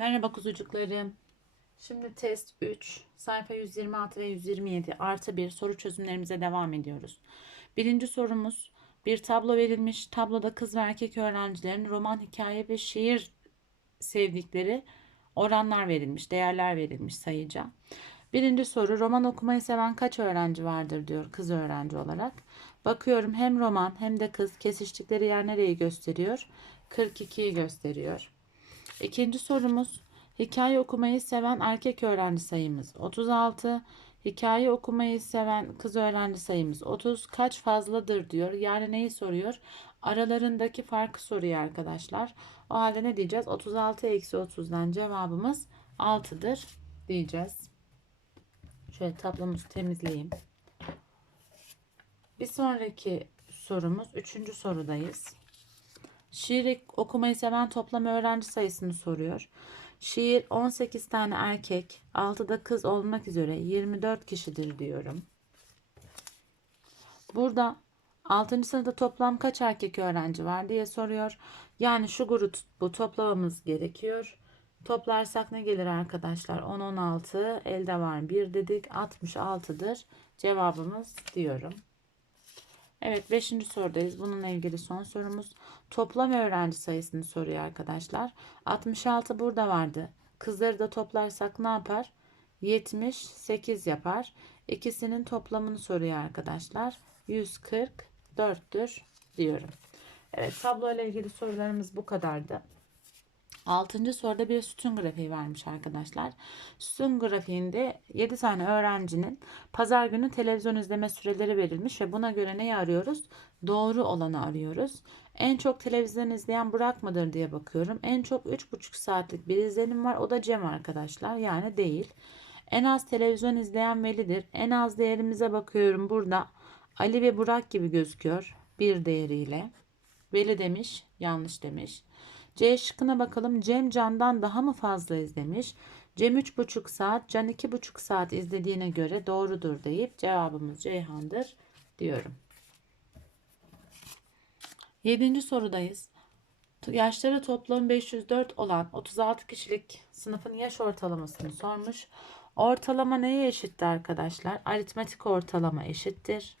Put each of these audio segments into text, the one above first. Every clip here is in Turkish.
Merhaba kuzucuklarım. Şimdi test 3, sayfa 126 ve 127 artı 1 soru çözümlerimize devam ediyoruz. Birinci sorumuz bir tablo verilmiş. Tabloda kız ve erkek öğrencilerin roman, hikaye ve şiir sevdikleri oranlar verilmiş, değerler verilmiş sayıca. Birinci soru roman okumayı seven kaç öğrenci vardır diyor kız öğrenci olarak. Bakıyorum hem roman hem de kız kesiştikleri yer nereyi gösteriyor? 42'yi gösteriyor. İkinci sorumuz hikaye okumayı seven erkek öğrenci sayımız 36. Hikaye okumayı seven kız öğrenci sayımız 30. Kaç fazladır diyor. Yani neyi soruyor? Aralarındaki farkı soruyor arkadaşlar. O halde ne diyeceğiz? 36 eksi 30'dan cevabımız 6'dır diyeceğiz. Şöyle tablomuzu temizleyeyim. Bir sonraki sorumuz üçüncü sorudayız. Şiir okumayı seven toplam öğrenci sayısını soruyor. Şiir 18 tane erkek, 6 da kız olmak üzere 24 kişidir diyorum. Burada 6. sınıfta toplam kaç erkek öğrenci var diye soruyor. Yani şu grubu toplamamız gerekiyor. Toplarsak ne gelir arkadaşlar? 10 16 elde var 1 dedik 66'dır cevabımız diyorum. Evet 5. sorudayız. Bununla ilgili son sorumuz. Toplam öğrenci sayısını soruyor arkadaşlar. 66 burada vardı. Kızları da toplarsak ne yapar? 78 yapar. İkisinin toplamını soruyor arkadaşlar. 144'tür diyorum. Evet tablo ile ilgili sorularımız bu kadardı. Altıncı soruda bir sütun grafiği vermiş arkadaşlar. Sütun grafiğinde 7 tane öğrencinin pazar günü televizyon izleme süreleri verilmiş ve buna göre neyi arıyoruz? Doğru olanı arıyoruz. En çok televizyon izleyen Burak mıdır diye bakıyorum. En çok 3,5 saatlik bir izlenim var. O da Cem arkadaşlar. Yani değil. En az televizyon izleyen Veli'dir. En az değerimize bakıyorum burada. Ali ve Burak gibi gözüküyor. Bir değeriyle. Veli demiş. Yanlış demiş. C şıkkına bakalım. Cem Can'dan daha mı fazla izlemiş? Cem 3,5 saat, Can 2,5 saat izlediğine göre doğrudur deyip cevabımız Ceyhan'dır diyorum. Yedinci sorudayız. Yaşları toplam 504 olan 36 kişilik sınıfın yaş ortalamasını sormuş. Ortalama neye eşittir arkadaşlar? Aritmetik ortalama eşittir.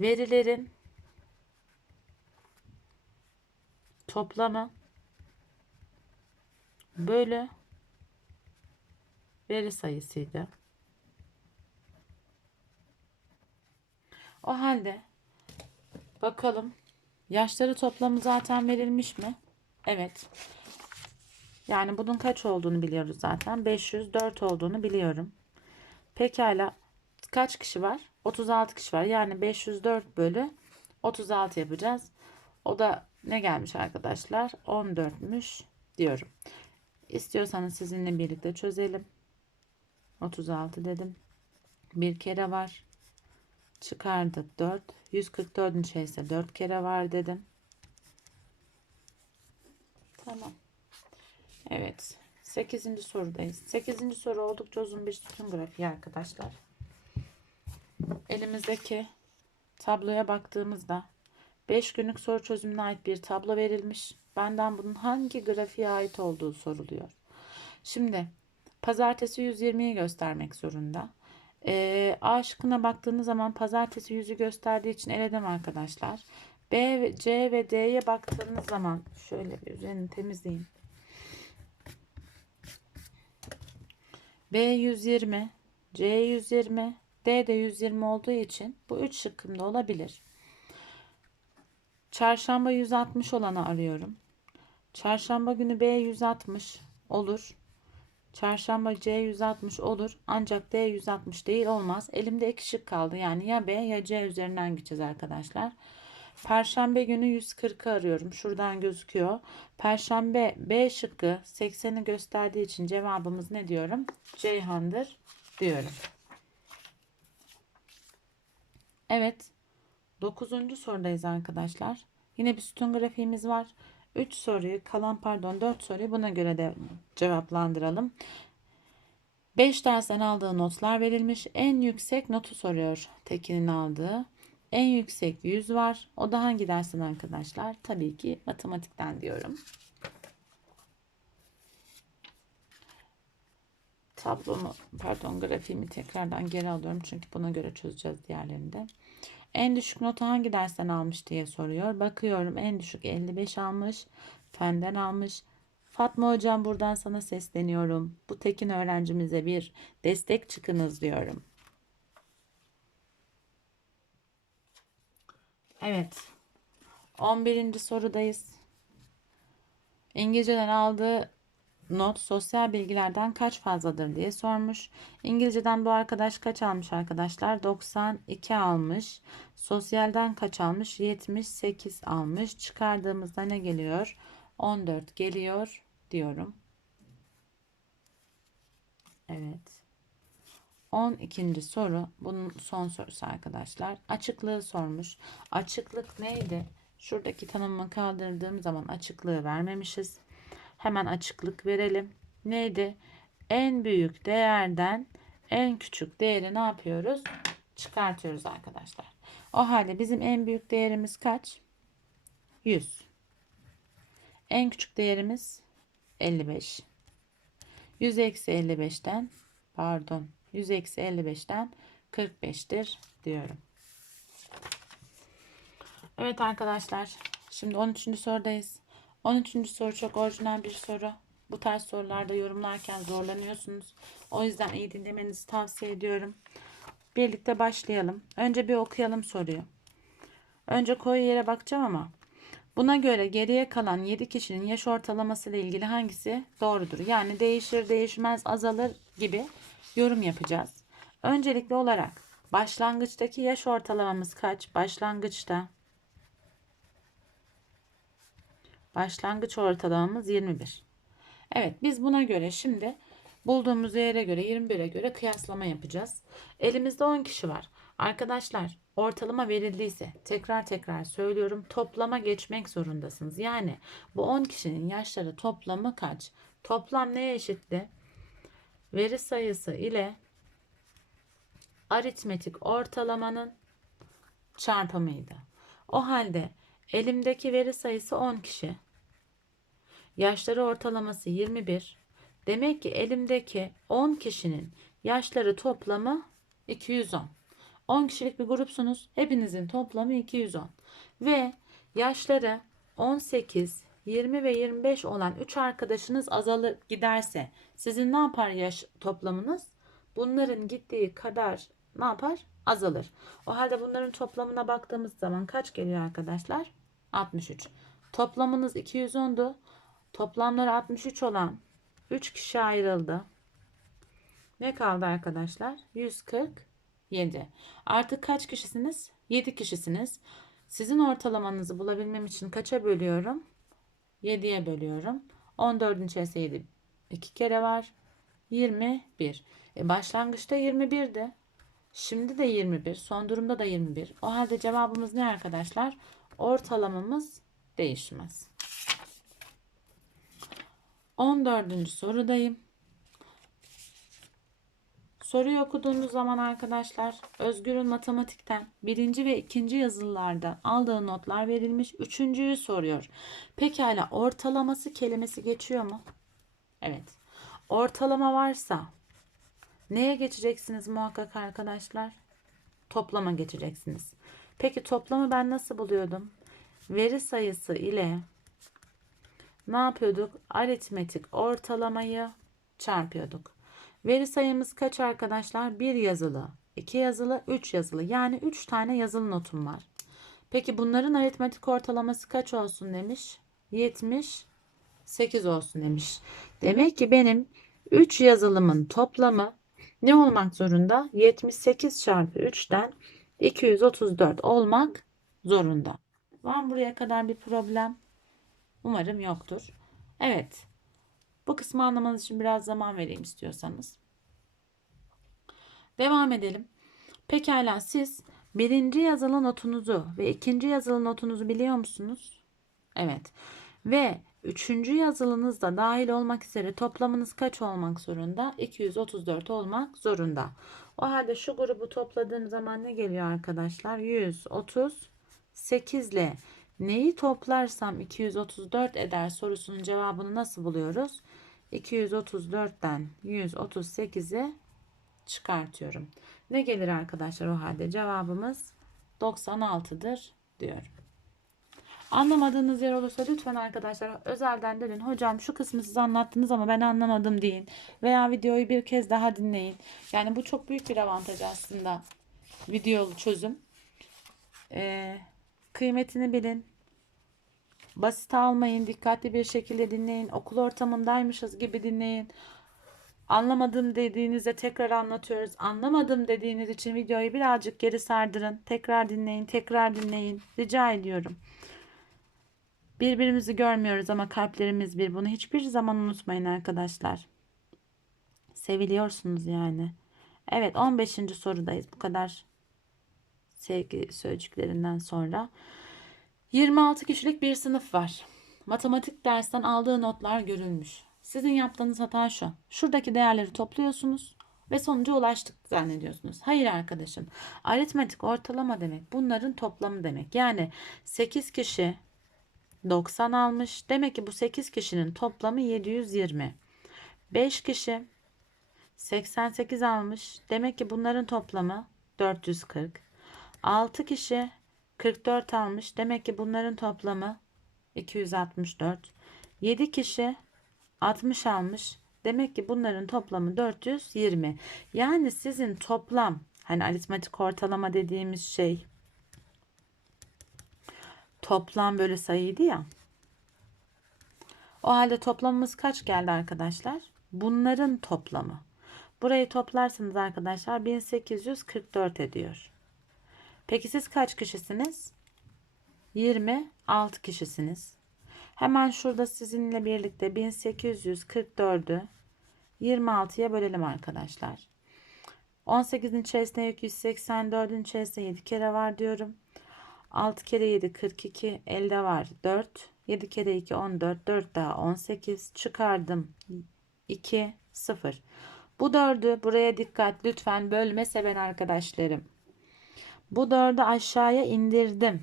Verilerin toplamı bölü veri sayısıydı. O halde bakalım yaşları toplamı zaten verilmiş mi? Evet. Yani bunun kaç olduğunu biliyoruz zaten. 504 olduğunu biliyorum. Pekala kaç kişi var? 36 kişi var. Yani 504 bölü 36 yapacağız. O da ne gelmiş arkadaşlar? 14'müş diyorum. İstiyorsanız sizinle birlikte çözelim. 36 dedim. Bir kere var. Çıkardık 4. 144'ün şeyse 4 kere var dedim. Tamam. Evet. 8. sorudayız. 8. soru oldukça uzun bir sütun grafiği arkadaşlar. Elimizdeki tabloya baktığımızda 5 günlük soru çözümüne ait bir tablo verilmiş. Benden bunun hangi grafiğe ait olduğu soruluyor. Şimdi pazartesi 120'yi göstermek zorunda. Ee, A baktığınız zaman pazartesi 100'ü gösterdiği için eledim arkadaşlar. B, C ve D'ye baktığınız zaman şöyle bir üzerini temizleyeyim. B 120, C 120, D de 120 olduğu için bu 3 şıkkımda olabilir. Çarşamba 160 olanı arıyorum. Çarşamba günü B 160 olur. Çarşamba C 160 olur. Ancak D 160 değil olmaz. Elimde iki şık kaldı. Yani ya B ya C üzerinden gideceğiz arkadaşlar. Perşembe günü 140'ı arıyorum. Şuradan gözüküyor. Perşembe B şıkkı 80'i gösterdiği için cevabımız ne diyorum? Ceyhan'dır diyorum. Evet. 9. sorudayız arkadaşlar. Yine bir sütun grafiğimiz var. 3 soruyu kalan pardon 4 soruyu buna göre de cevaplandıralım. 5 dersten aldığı notlar verilmiş. En yüksek notu soruyor Tekin'in aldığı. En yüksek 100 var. O da hangi dersten arkadaşlar? Tabii ki matematikten diyorum. tablomu pardon grafiğimi tekrardan geri alıyorum çünkü buna göre çözeceğiz diğerlerinde. En düşük notu hangi dersten almış diye soruyor. Bakıyorum en düşük 55 almış. Fenden almış. Fatma hocam buradan sana sesleniyorum. Bu Tekin öğrencimize bir destek çıkınız diyorum. Evet. 11. sorudayız. İngilizceden aldığı not sosyal bilgilerden kaç fazladır diye sormuş. İngilizceden bu arkadaş kaç almış arkadaşlar? 92 almış. Sosyalden kaç almış? 78 almış. Çıkardığımızda ne geliyor? 14 geliyor diyorum. Evet. 12. soru. Bunun son sorusu arkadaşlar. Açıklığı sormuş. Açıklık neydi? Şuradaki tanımı kaldırdığım zaman açıklığı vermemişiz. Hemen açıklık verelim. Neydi? En büyük değerden en küçük değeri ne yapıyoruz? Çıkartıyoruz arkadaşlar. O halde bizim en büyük değerimiz kaç? 100. En küçük değerimiz 55. 100 eksi 55'ten pardon 100 eksi 55'ten 45'tir diyorum. Evet arkadaşlar. Şimdi 13. sorudayız. 13. soru çok orijinal bir soru. Bu tarz sorularda yorumlarken zorlanıyorsunuz. O yüzden iyi dinlemenizi tavsiye ediyorum. Birlikte başlayalım. Önce bir okuyalım soruyu. Önce koyu yere bakacağım ama buna göre geriye kalan 7 kişinin yaş ortalaması ile ilgili hangisi doğrudur? Yani değişir, değişmez, azalır gibi yorum yapacağız. Öncelikli olarak başlangıçtaki yaş ortalamamız kaç? Başlangıçta Başlangıç ortalamamız 21. Evet biz buna göre şimdi bulduğumuz yere göre 21'e göre kıyaslama yapacağız. Elimizde 10 kişi var. Arkadaşlar ortalama verildiyse tekrar tekrar söylüyorum toplama geçmek zorundasınız. Yani bu 10 kişinin yaşları toplamı kaç? Toplam neye eşitti? Veri sayısı ile aritmetik ortalamanın çarpımıydı. O halde Elimdeki veri sayısı 10 kişi. Yaşları ortalaması 21. Demek ki elimdeki 10 kişinin yaşları toplamı 210. 10 kişilik bir grupsunuz. Hepinizin toplamı 210. Ve yaşları 18, 20 ve 25 olan 3 arkadaşınız azalıp giderse sizin ne yapar yaş toplamınız? Bunların gittiği kadar ne yapar? Azalır. O halde bunların toplamına baktığımız zaman kaç geliyor arkadaşlar? 63. Toplamınız 210'du. Toplamları 63 olan 3 kişi ayrıldı. Ne kaldı arkadaşlar? 147. Artık kaç kişisiniz? 7 kişisiniz. Sizin ortalamanızı bulabilmem için kaça bölüyorum? 7'ye bölüyorum. 14'ün içerisinde 7 2 kere var. 21. E başlangıçta 21'di. Şimdi de 21. Son durumda da 21. O halde cevabımız ne arkadaşlar? Ortalamamız değişmez. 14. sorudayım. Soruyu okuduğunuz zaman arkadaşlar Özgür'ün matematikten birinci ve ikinci yazılılarda aldığı notlar verilmiş. Üçüncüyü soruyor. Pekala ortalaması kelimesi geçiyor mu? Evet. Ortalama varsa neye geçeceksiniz muhakkak arkadaşlar? Toplama geçeceksiniz. Peki toplamı ben nasıl buluyordum? Veri sayısı ile ne yapıyorduk? Aritmetik ortalamayı çarpıyorduk. Veri sayımız kaç arkadaşlar? Bir yazılı, iki yazılı, üç yazılı. Yani üç tane yazılı notum var. Peki bunların aritmetik ortalaması kaç olsun demiş? 78 olsun demiş. Demek ki benim 3 yazılımın toplamı ne olmak zorunda? 78 çarpı 3'ten 234 olmak zorunda. Var mı buraya kadar bir problem? Umarım yoktur. Evet. Bu kısmı anlamanız için biraz zaman vereyim istiyorsanız. Devam edelim. Pekala siz birinci yazılı notunuzu ve ikinci yazılı notunuzu biliyor musunuz? Evet. Ve üçüncü yazılınız da dahil olmak üzere toplamınız kaç olmak zorunda? 234 olmak zorunda. O halde şu grubu topladığım zaman ne geliyor arkadaşlar? 138 ile neyi toplarsam 234 eder sorusunun cevabını nasıl buluyoruz? 234'ten 138'i çıkartıyorum. Ne gelir arkadaşlar o halde? Cevabımız 96'dır diyorum. Anlamadığınız yer olursa lütfen arkadaşlar özelden dönün. Hocam şu kısmı siz anlattınız ama ben anlamadım deyin. Veya videoyu bir kez daha dinleyin. Yani bu çok büyük bir avantaj aslında. Videolu çözüm. Ee, kıymetini bilin. Basit almayın. Dikkatli bir şekilde dinleyin. Okul ortamındaymışız gibi dinleyin. Anlamadım dediğinizde tekrar anlatıyoruz. Anlamadım dediğiniz için videoyu birazcık geri sardırın. Tekrar dinleyin, tekrar dinleyin. Rica ediyorum. Birbirimizi görmüyoruz ama kalplerimiz bir. Bunu hiçbir zaman unutmayın arkadaşlar. Seviliyorsunuz yani. Evet 15. sorudayız. Bu kadar sevgi sözcüklerinden sonra. 26 kişilik bir sınıf var. Matematik dersten aldığı notlar görülmüş. Sizin yaptığınız hata şu. Şuradaki değerleri topluyorsunuz ve sonuca ulaştık zannediyorsunuz. Hayır arkadaşım. Aritmetik ortalama demek. Bunların toplamı demek. Yani 8 kişi 90 almış. Demek ki bu 8 kişinin toplamı 720. 5 kişi 88 almış. Demek ki bunların toplamı 440. 6 kişi 44 almış. Demek ki bunların toplamı 264. 7 kişi 60 almış. Demek ki bunların toplamı 420. Yani sizin toplam hani aritmetik ortalama dediğimiz şey toplam böyle sayıydı ya. O halde toplamımız kaç geldi arkadaşlar? Bunların toplamı. Burayı toplarsanız arkadaşlar 1844 ediyor. Peki siz kaç kişisiniz? 26 kişisiniz. Hemen şurada sizinle birlikte 1844'ü 26'ya bölelim arkadaşlar. 18'in içerisinde yok 184'ün içerisinde 7 kere var diyorum. 6 kere 7 42 elde var 4. 7 kere 2 14 4 daha 18 çıkardım 2 0. Bu 4'ü buraya dikkat lütfen bölme seven arkadaşlarım. Bu 4'ü aşağıya indirdim.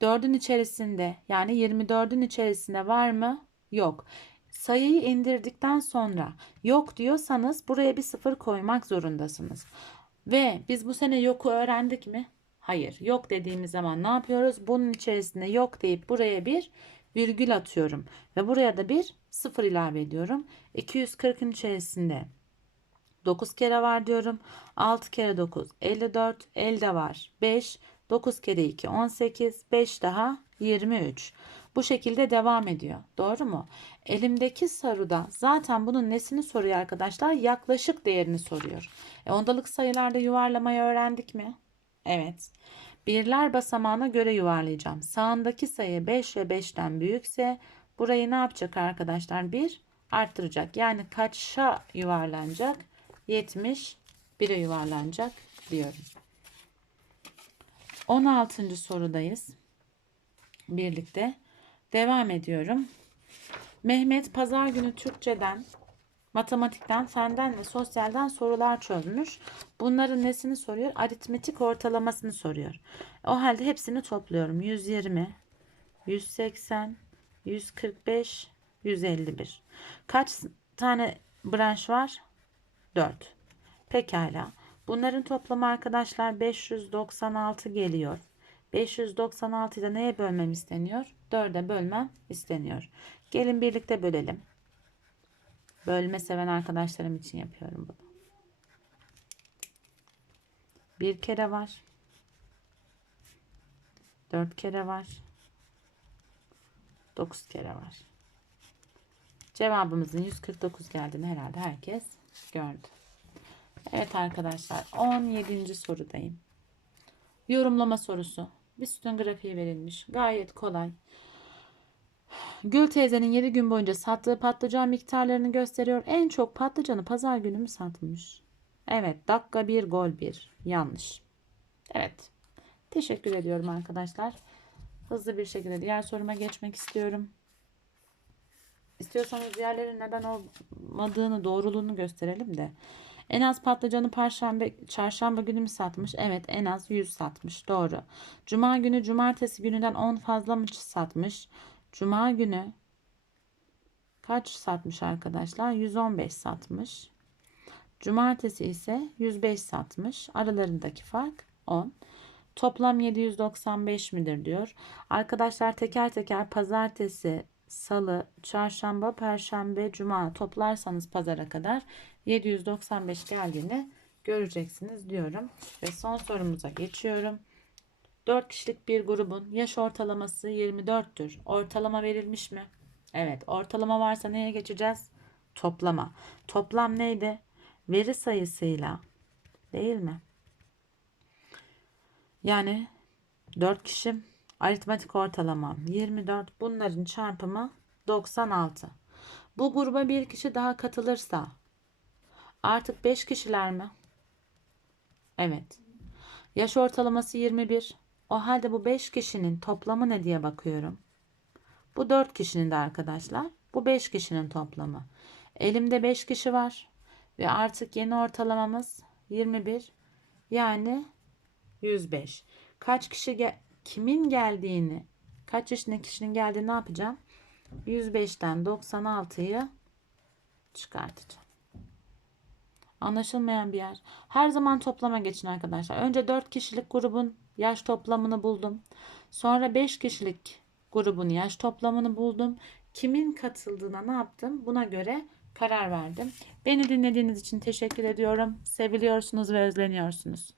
4'ün içerisinde yani 24'ün içerisinde var mı? Yok. Sayıyı indirdikten sonra yok diyorsanız buraya bir sıfır koymak zorundasınız. Ve biz bu sene yoku öğrendik mi? Hayır. Yok dediğimiz zaman ne yapıyoruz? Bunun içerisinde yok deyip buraya bir virgül atıyorum. Ve buraya da bir sıfır ilave ediyorum. 240'ın içerisinde 9 kere var diyorum. 6 kere 9 54 elde var 5 9 kere 2 18 5 daha 23. Bu şekilde devam ediyor. Doğru mu? Elimdeki soruda zaten bunun nesini soruyor arkadaşlar? Yaklaşık değerini soruyor. E, ondalık sayılarda yuvarlamayı öğrendik mi? Evet. Birler basamağına göre yuvarlayacağım. Sağındaki sayı 5 ve 5'ten büyükse burayı ne yapacak arkadaşlar? 1 arttıracak. Yani kaça yuvarlanacak? 70 1'e yuvarlanacak diyorum. 16. sorudayız. Birlikte devam ediyorum. Mehmet pazar günü Türkçeden, matematikten, fenden ve sosyalden sorular çözmüş. Bunların nesini soruyor? Aritmetik ortalamasını soruyor. O halde hepsini topluyorum. 120, 180, 145, 151. Kaç tane branş var? 4. Pekala. Bunların toplamı arkadaşlar 596 geliyor. 596'yı da neye bölmem isteniyor? 4'e bölmem isteniyor. Gelin birlikte bölelim. Bölme seven arkadaşlarım için yapıyorum bunu. Bir kere var. Dört kere var. Dokuz kere var. Cevabımızın 149 geldiğini herhalde herkes gördü. Evet arkadaşlar 17. sorudayım. Yorumlama sorusu. Bir sütun grafiği verilmiş. Gayet kolay. Gül teyzenin 7 gün boyunca sattığı patlıcan miktarlarını gösteriyor. En çok patlıcanı pazar günü mü satmış? Evet dakika 1 gol 1. Yanlış. Evet. Teşekkür ediyorum arkadaşlar. Hızlı bir şekilde diğer soruma geçmek istiyorum. İstiyorsanız diğerlerin neden olmadığını, doğruluğunu gösterelim de. En az patlıcanı perşembe, çarşamba günü mü satmış? Evet en az 100 satmış. Doğru. Cuma günü cumartesi gününden 10 fazla mı satmış? Cuma günü kaç satmış arkadaşlar? 115 satmış. Cumartesi ise 105 satmış. Aralarındaki fark 10. Toplam 795 midir diyor. Arkadaşlar teker teker pazartesi, salı, çarşamba, perşembe, cuma toplarsanız pazara kadar 795 geldiğini göreceksiniz diyorum. Ve son sorumuza geçiyorum. 4 kişilik bir grubun yaş ortalaması 24'tür. Ortalama verilmiş mi? Evet, ortalama varsa neye geçeceğiz? Toplama. Toplam neydi? Veri sayısıyla değil mi? Yani 4 kişi aritmetik ortalama 24 bunların çarpımı 96. Bu gruba bir kişi daha katılırsa artık 5 kişiler mi? Evet. Yaş ortalaması 21. O halde bu 5 kişinin toplamı ne diye bakıyorum. Bu 4 kişinin de arkadaşlar. Bu 5 kişinin toplamı. Elimde 5 kişi var. Ve artık yeni ortalamamız 21. Yani 105. Kaç kişi gel kimin geldiğini, kaç yaşındaki kişinin geldiğini ne yapacağım? 105'ten 96'yı çıkartacağım. Anlaşılmayan bir yer. Her zaman toplama geçin arkadaşlar. Önce 4 kişilik grubun yaş toplamını buldum. Sonra 5 kişilik grubun yaş toplamını buldum. Kimin katıldığına ne yaptım? Buna göre karar verdim. Beni dinlediğiniz için teşekkür ediyorum. Seviliyorsunuz ve özleniyorsunuz.